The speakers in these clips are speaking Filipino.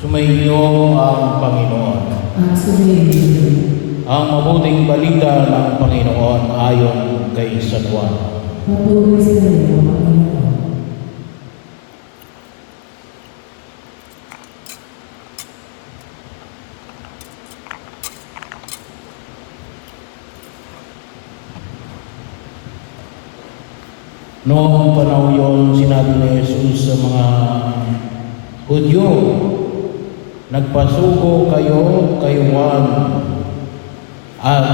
Sumainyo ang Panginoon. Ang mabuting balita ng Panginoon ayon kay San Juan. Papuri sa iyo, Panginoon. Noong panahon yon, sinabi ni Jesus sa mga Hudyo, nagpasugo kayo kay Juan at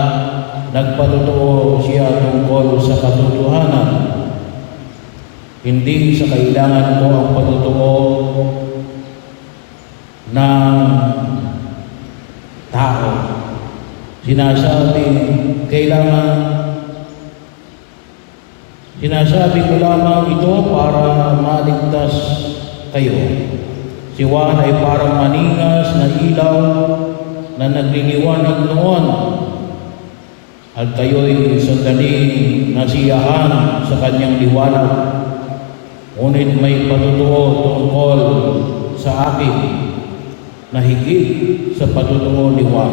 nagpatotoo siya tungkol sa katotohanan. Hindi sa kailangan ko ang patotoo ng tao. Sinasabi ko lamang ito para maligtas kayo. Si Juan ay parang maningas na ilaw na nagliliwanag noon, at kayo'y sandaling nasiyahan sa kanyang liwanag. Ngunit may patutuo tungkol sa akin na higit sa patutuo ni Juan.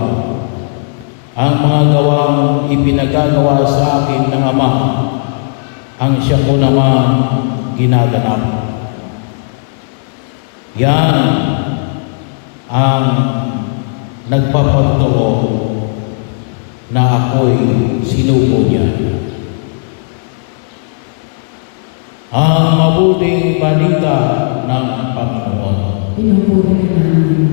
Ang mga gawang ipinagagawa sa akin ng Ama, ang siya ko naman ginaganap. Yan ang nagpapatutuo na ako'y sinugo niya. Ang mabuting balita ng Panginoon. Pinupuri ka namin.